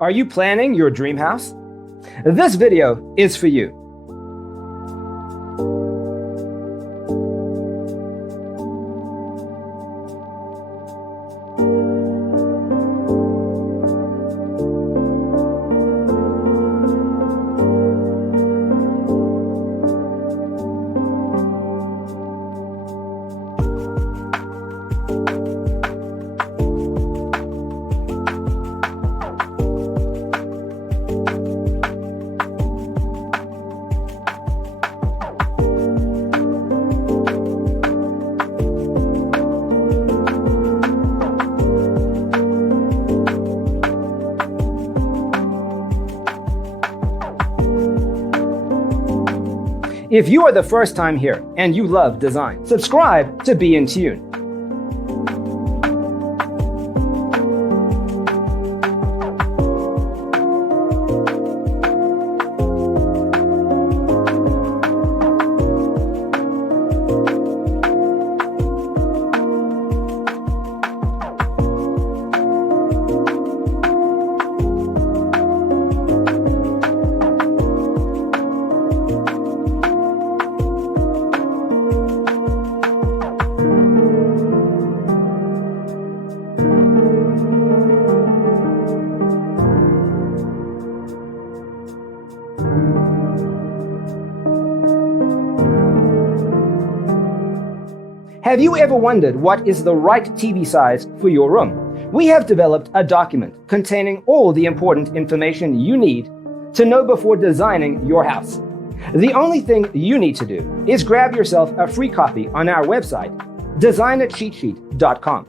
Are you planning your dream house? This video is for you. If you are the first time here and you love design, subscribe to be in tune. Have you ever wondered what is the right TV size for your room? We have developed a document containing all the important information you need to know before designing your house. The only thing you need to do is grab yourself a free copy on our website, designercheatsheet.com.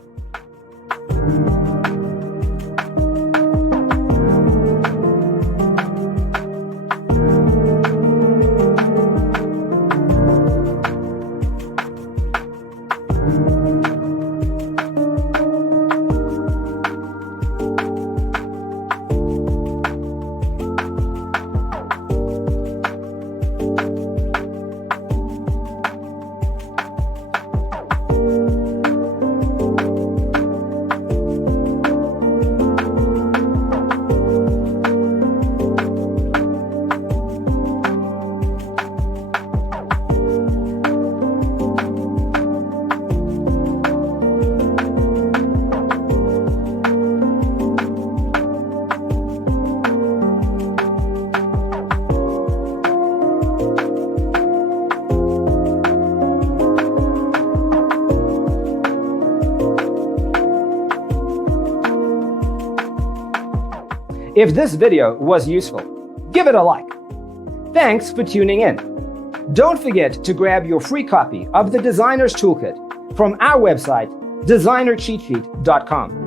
If this video was useful, give it a like. Thanks for tuning in. Don't forget to grab your free copy of the Designer's Toolkit from our website, designercheatsheet.com.